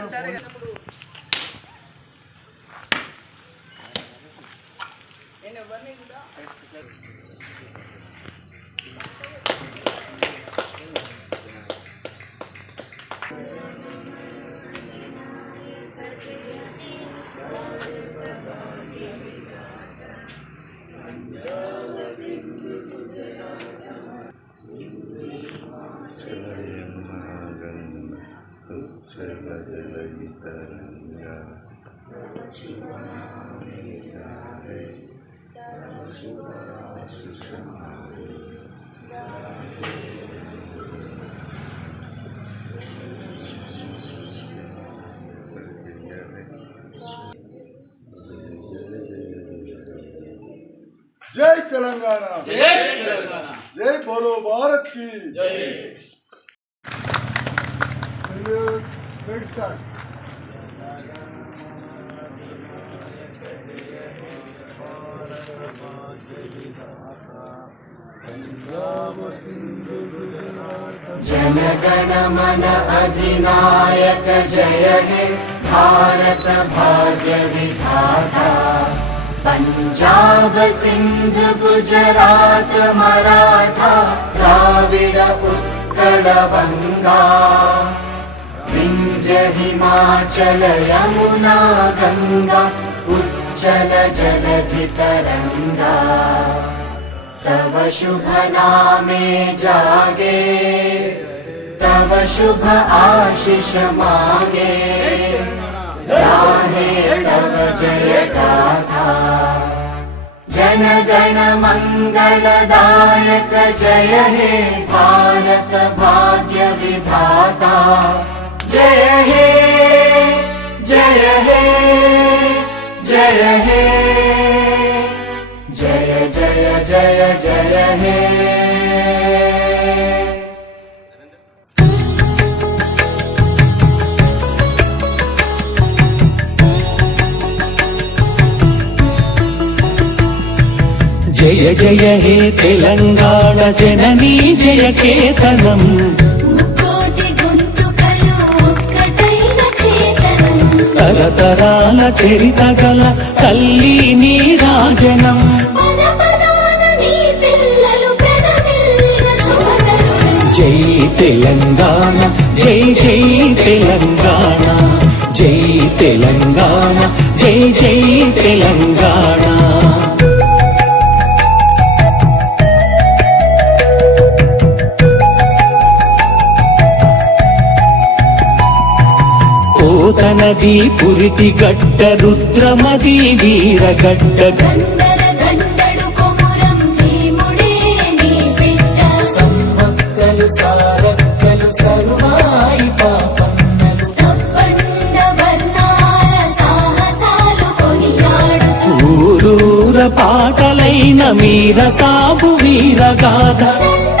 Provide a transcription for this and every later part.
మీరు అంటారు కదా ఇప్పుడు నేను ఎవరిని కూడా జై తెలంగాణ జై బోలో భారత్కి Salute. Red जनगण मन अधिनायक जय हे भारत भाग्य विधाता। पञ्जाब सिन्ध गुजरात मराठा द्राविड उत्कल हिमाचल यमुना गङ्गा उच्चल जलधितरङ्गा तव शुभनामे जागे तव शुभ आशिष मागे। गाहे तव जयदा जनगण मङ्गलदायक जय हे भारत भाग्य विधाता। జయ హే జయ హే జయ హే జయ జయ జయ జయ హే జయ జయ హే తెలంగాణ జననీ జయ కేతనం తరతరాల చరిత గల తల్లి నీ రాజనం. జై తెలంగాణ జై జై తెలంగాణ జై తెలంగాణ జై జై తెలంగాణ. ఓతనది పురిటి గడ్డ రుద్రమది వీరగడ్డ సమ్మక్కలు సారక్కలు సర్వాయి ఊరూర పాటలైన మీర సాగు వీరగాథ దండు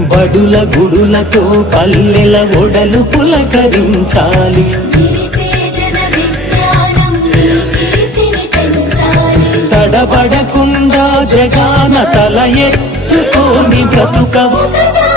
బడుల గుడులతో పల్లెల ఒడలు పులకరించాలి. తడబడకుండా జగాన తల ఎత్తుకోని బ్రతుకవు.